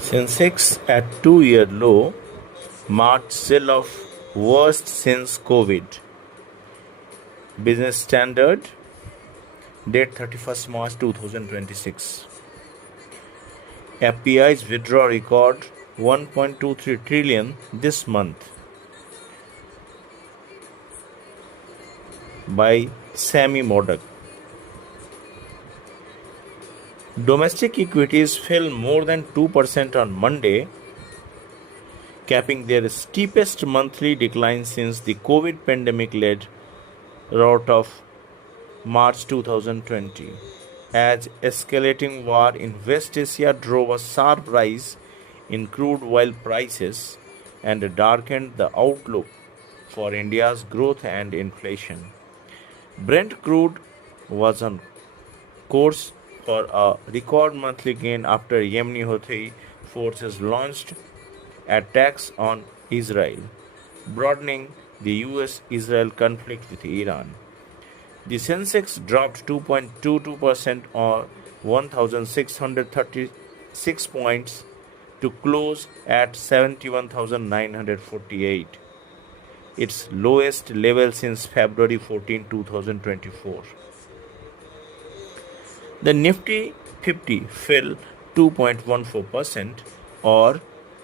Sensex at 2-year low, March sell-off worst since COVID. Business Standard, date 31st March 2026. FPI's withdrawal record 1.23 trillion this month by Sammy Modak. Domestic equities fell more than 2% on Monday, capping their steepest monthly decline since the COVID pandemic-led rout of March 2020, as escalating war in West Asia drove a sharp rise in crude oil prices and darkened the outlook for India's growth and inflation. Brent crude was on course for a record monthly gain after Yemeni Houthi forces launched attacks on Israel, broadening the US-Israel conflict with Iran. The Sensex dropped 2.22% or 1,636 points to close at 71,948, its lowest level since February 14, 2024. The Nifty 50 fell 2.14% or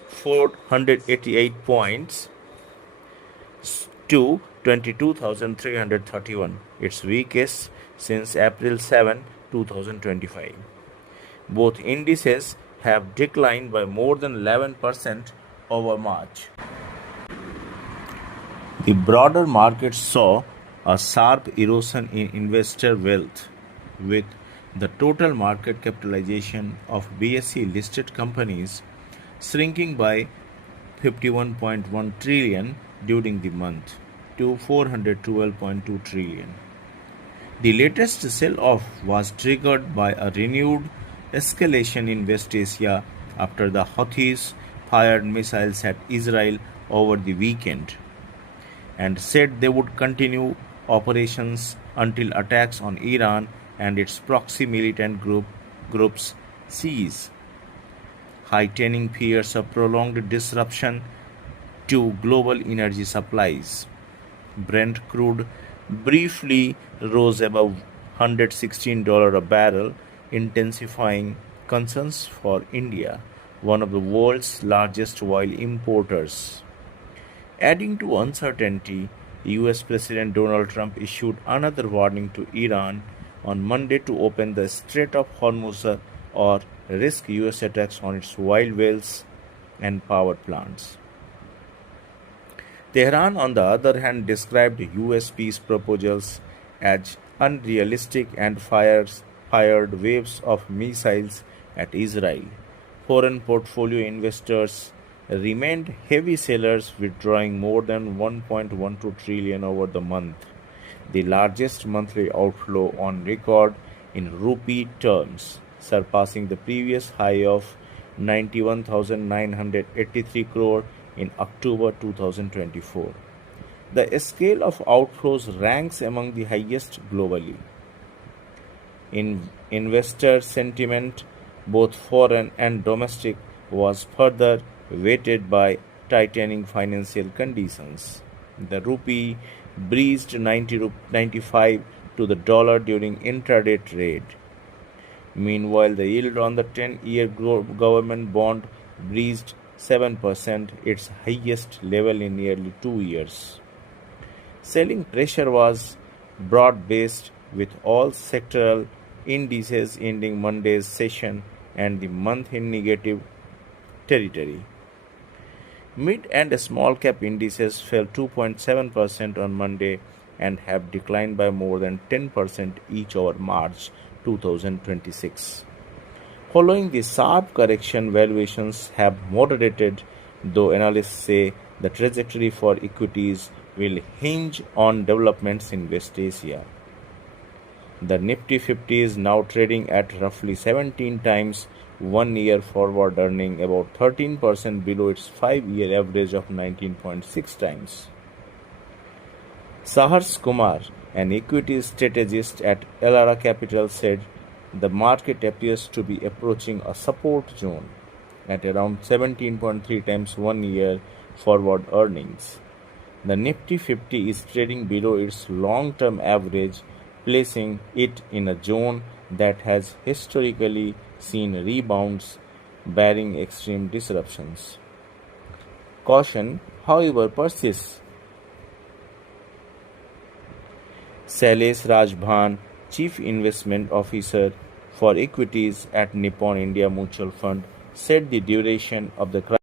488 points to 22,331, its weakest since April 7, 2025. Both indices have declined by more than 11% over March. The broader market saw a sharp erosion in investor wealth, with the total market capitalization of BSE listed companies shrinking by 51.1 trillion during the month to 412.2 trillion. The latest sell-off was triggered by a renewed escalation in West Asia after the Houthis fired missiles at Israel over the weekend and said they would continue operations until attacks on Iran and its proxy militant groups cease, heightening fears of prolonged disruption to global energy supplies. Brent crude briefly rose above $116 a barrel, intensifying concerns for India, one of the world's largest oil importers. Adding to uncertainty, US President Donald Trump issued another warning to Iran on Monday to open the Strait of Hormuz or risk US attacks on its oil wells and power plants. Tehran, on the other hand, described US peace proposals as unrealistic and fired waves of missiles at Israel. Foreign portfolio investors remained heavy sellers, withdrawing more than 1.12 trillion over the month, the largest monthly outflow on record in rupee terms, surpassing the previous high of 91,983 crore in October 2024. The scale of outflows ranks among the highest globally. In investor sentiment, both foreign and domestic, was further weighted by tightening financial conditions. The rupee breezed 95 to the dollar during intraday trade. Meanwhile, the yield on the 10-year government bond breezed 7%, its highest level in nearly 2 years. Selling pressure was broad-based, with all sectoral indices ending Monday's session and the month in negative territory. Mid and small cap indices fell 2.7% on Monday and have declined by more than 10% each over March 2026. Following the sharp correction, valuations have moderated, though analysts say the trajectory for equities will hinge on developments in West Asia. The Nifty 50 is now trading at roughly 17 times 1-year forward earning, about 13% below its 5-year average of 19.6 times. Sahars Kumar, an equity strategist at Elara Capital, said the market appears to be approaching a support zone, at around 17.3 times 1 year forward earnings. The Nifty 50 is trading below its long-term average, placing it in a zone that has historically seen rebounds barring extreme disruptions. Caution, however, persists. Sailesh Rajbhan, Chief Investment Officer for Equities at Nippon India Mutual Fund, said the duration of the crisis